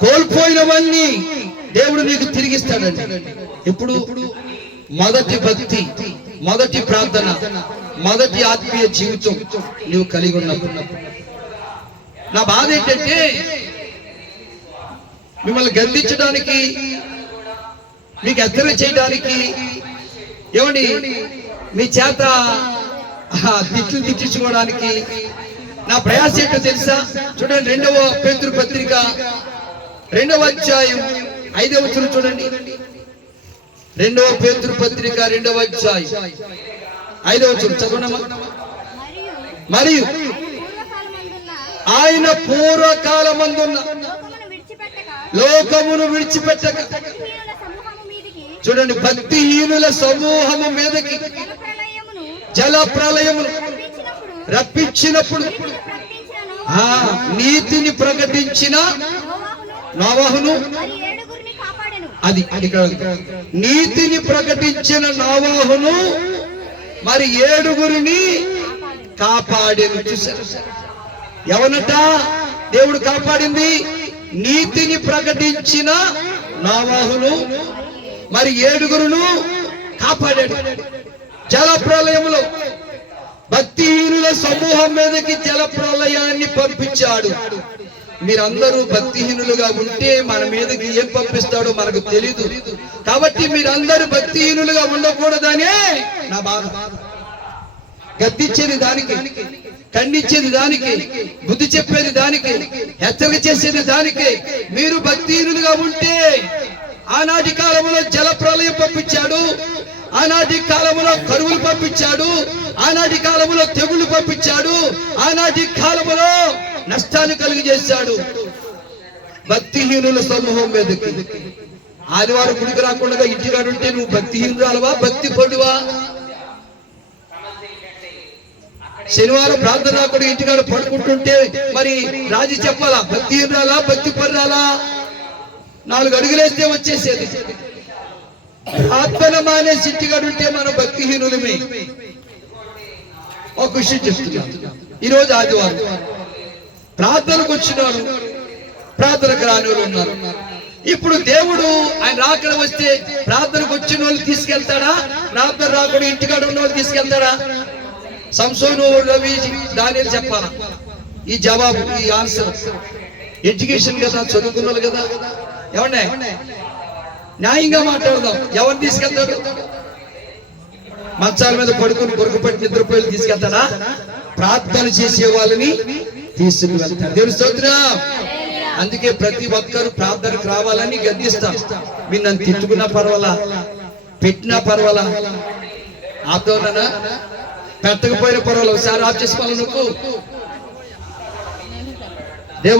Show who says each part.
Speaker 1: కోల్పోయినవన్నీ దేవుడు నీకు తిరిగిస్తాడండి. ఇప్పుడు మొదటి భక్తి మొదటి ప్రార్థన మొదటి ఆత్మీయ జీవితం నువ్వు కలిగి ఉన్నప్పుడు. నా బాధ ఏంటంటే మిమ్మల్ని గర్దించడానికి మీకు ఎత్తర చేయడానికి ఏమండి మీ చేత తిట్లు తిట్టించుకోవడానికి నా ప్రయాస ఏంటో తెలుసా? చూడండి రెండవ పేతురు పత్రిక రెండవ అధ్యాయం ఐదవ చూడండి. రెండవ పేతురు పత్రిక రెండవ అధ్యాయం ఐదవ చదవనమ్మా
Speaker 2: మరియు
Speaker 1: ఆయన పూర్వకాలమందున్న
Speaker 2: లోకమును విడిచిపెట్టక
Speaker 1: చూడండి భక్తిహీనుల సమూహము మీదకి జల ప్రళయమును
Speaker 2: రప్పించినప్పుడు. నీతిని ప్రకటించిన
Speaker 1: ఆ నీతిని ప్రకటించిన
Speaker 2: నోవాహును.
Speaker 1: అది ఇక్కడ నీతిని ప్రకటించిన నోవాహును మరి ఏడుగురిని కాపాడేను. చూసారు ఎవనట దేవుడు కాపాడింది? నీతిని ప్రకటించిన నావాహును. మరి ఏడుగురును కాపాడాడు. జల ప్రళయములో భక్తిహీనుల సమూహం మీదకి జల ప్రళయాన్ని పంపించాడు. మీరందరూ భక్తిహీనులుగా ఉంటే మన మీదకి ఏం పంపిస్తాడో మనకు తెలీదు. కాబట్టి మీరందరూ భక్తిహీనులుగా ఉండకూడదనే నా బాధ. గద్దించేది దానికి ఖండించేది దానికి బుద్ధి చెప్పేది దానికి హెచ్చరిక చేసేది దానికి మీరు భక్తిహీనులుగా ఉంటే ఆనాటి కాలంలో జల ప్రళయం పంపించాడు. ఆనాటి కాలంలో కరువులు పంపించాడు ఆనాటి కాలంలో తెగులు పంపించాడు ఆనాటి కాలంలో నష్టాన్ని కలిగి చేశాడు భక్తిహీనుల సమూహం మీదకి. ఆదివారం గుడికి రాకుండా ఇంటికాడు ఉంటే నువ్వు భక్తిహీనురాలవా భక్తి పడువా శనివారం ప్రార్థన రాకుండా ఇంటికాడ పడుకుంటుంటే మరి రాజు చెప్పాలా భక్తిహీనురాలా భక్తి పర్రాలా నాలుగు అడుగులేస్తే వచ్చేసేది. ప్రార్థన మానేసి ఇంటికాడ ఉంటే మనం భక్తిహీనులమే. ఒక విషయం చెప్తున్నాను ఈరోజు ఆదివారం ప్రార్థనకు వచ్చినారు ప్రార్థనకు రాని వాళ్ళు ఉన్నారు. ఇప్పుడు దేవుడు ఆయన రాకడ వస్తే ప్రార్థనకు వచ్చిన వాళ్ళు తీసుకెళ్తాడా? ప్రార్థన రాకుండా ఇంటికాడ ఉన్న వాళ్ళు తీసుకెళ్తాడా? సంసోను రవి దాని చెప్పాలా? ఈ జవాబు ఈ ఆన్సర్. ఎడ్యుకేషన్ కదా చదువుకున్నారు కదా. ఎవరి న్యాయంగా మాట్లాడదాం. ఎవరు తీసుకెళ్తారు? మంచాల మీద పడుకుని కొరకు పట్టి నిద్రపోయి తీసుకెళ్తాడా ప్రార్థన చేసే వాళ్ళని తీసుకువెళ్తాడు దేవుని స్తోత్రం. అందుకే ప్రతి ఒక్కరు ప్రార్థనకు రావాలని గద్దిస్తాం. మీరు నన్ను తిట్టుకున్నా పర్వాలా? పెట్టినా పర్వాలా? ఆపుతావునా పెట్టకపోయిన పర్వాలేదు ఒకసారి ఆఫ్ చేసుకోవాలి నువ్వు?